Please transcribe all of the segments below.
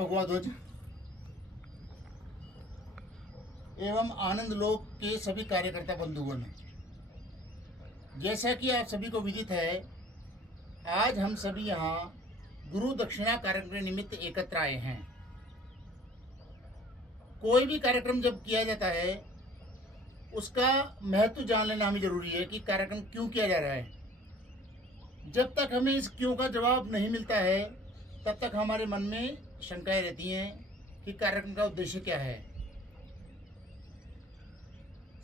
भगवा ध्वज एवं आनंद लोक के सभी कार्यकर्ता बंधुगण, जैसा कि आप सभी को विदित है, आज हम सभी यहाँ गुरु दक्षिणा कार्यक्रम के निमित्त एकत्र आए हैं। कोई भी कार्यक्रम जब किया जाता है उसका महत्व जान लेना हमें जरूरी है कि कार्यक्रम क्यों किया जा रहा है। जब तक हमें इस क्यों का जवाब नहीं मिलता है तब तक हमारे मन में शंकाएं रहती हैं कि कार्यक्रम का उद्देश्य क्या है।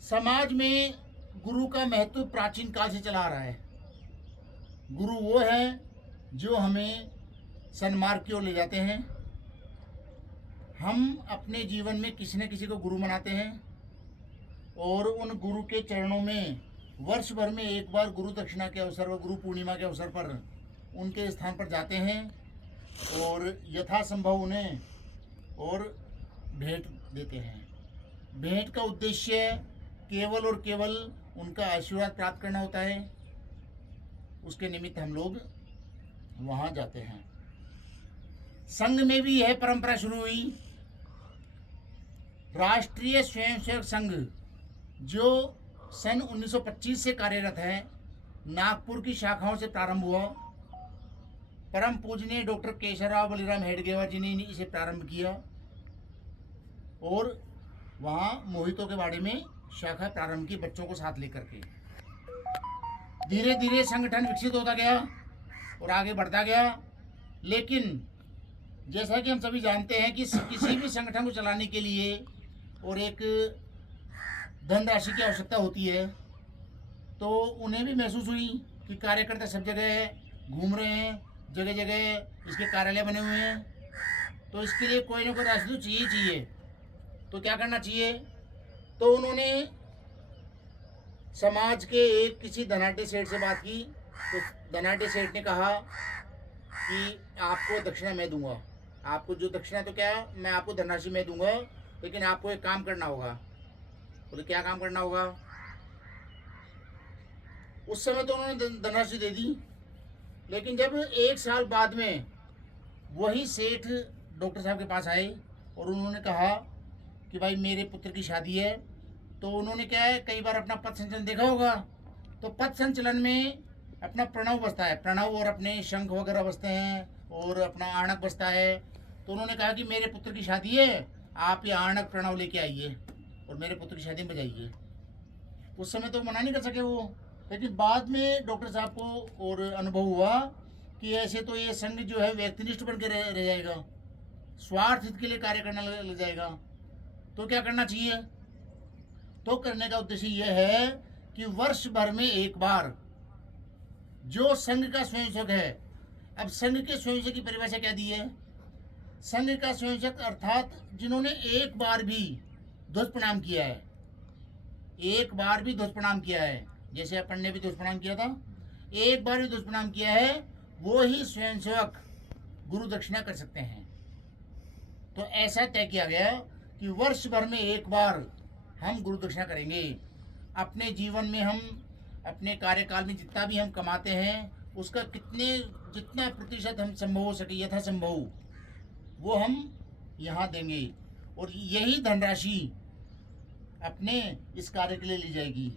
समाज में गुरु का महत्व प्राचीन काल से चला आ रहा है। गुरु वो है जो हमें सन्मार्ग की ओर ले जाते हैं। हम अपने जीवन में किसी न किसी को गुरु मानते हैं और उन गुरु के चरणों में वर्ष भर में एक बार गुरु दक्षिणा के अवसर व गुरु पूर्णिमा के अवसर पर उनके स्थान पर जाते हैं और यथासंभव उन्हें और भेंट देते हैं। भेंट का उद्देश्य केवल और केवल उनका आशीर्वाद प्राप्त करना होता है। उसके निमित्त हम लोग वहाँ जाते हैं। संघ में भी यह परंपरा शुरू हुई। राष्ट्रीय स्वयंसेवक संघ जो सन 1925 से कार्यरत है, नागपुर की शाखाओं से प्रारंभ हुआ। परम पूजनीय डॉक्टर केशवराव बलिराम हेडगेवार जी ने इसे प्रारंभ किया और वहाँ मोहितों के बारे में शाखा प्रारंभ की, बच्चों को साथ लेकर के। धीरे धीरे संगठन विकसित होता गया और आगे बढ़ता गया। लेकिन जैसा कि हम सभी जानते हैं कि किसी भी संगठन को चलाने के लिए और एक धनराशि की आवश्यकता होती है, तो उन्हें भी महसूस हुई कि कार्यकर्ता सब जगह घूम रहे हैं, जगह जगह इसके कार्यालय बने हुए हैं, तो इसके लिए कोई ना कोई राशि तो चाहिए चाहिए। तो क्या करना चाहिए? तो उन्होंने समाज के एक किसी धनाढ्य सेठ से बात की। तो धनाढ्य सेठ ने कहा कि आपको दक्षिणा मैं दूंगा, आपको जो दक्षिणा तो क्या, मैं आपको धनराशि मैं दूंगा, लेकिन आपको एक काम करना होगा। बोले क्या काम करना होगा? उस समय तो उन्होंने धनराशि दे दी, लेकिन जब एक साल बाद में वही सेठ डॉक्टर साहब के पास आए और उन्होंने कहा कि भाई मेरे पुत्र की शादी है, तो उन्होंने क्या है, कई बार अपना पथ संचलन देखा होगा, तो पथ संचलन में अपना प्रणव बजता है, प्रणव और अपने शंख वगैरह बजते हैं और अपना आणक बजता है। तो उन्होंने कहा कि मेरे पुत्र की शादी है, आप ये आणक प्रणव लेके आइए और मेरे पुत्र की शादी में बजाइए। उस समय तो मना नहीं कर सके वो, लेकिन बाद में डॉक्टर साहब को और अनुभव हुआ कि ऐसे तो ये संघ जो है व्यक्तिनिष्ठ बन के रह जाएगा, स्वार्थ हित के लिए कार्य करने लग जाएगा। तो क्या करना चाहिए? तो करने का उद्देश्य यह है कि वर्ष भर में एक बार जो संघ का स्वयंसेवक है, अब संघ के स्वयंसेवक की परिभाषा क्या दी है? संघ का स्वयंसेवक अर्थात जिन्होंने एक बार भी ध्वज प्रणाम किया है, एक बार भी ध्वज प्रणाम किया है, जैसे अपन ने भी ध्वज प्रणाम किया था, एक बार भी ध्वज प्रणाम किया है, वो ही स्वयंसेवक गुरु दक्षिणा कर सकते हैं। तो ऐसा तय किया गया कि वर्ष भर में एक बार हम गुरु दक्षिणा करेंगे। अपने जीवन में हम अपने कार्यकाल में जितना भी हम कमाते हैं उसका जितना प्रतिशत हम संभव हो सके यथासंभव वो हम यहाँ देंगे और यही धनराशि अपने इस कार्य के लिए ली जाएगी।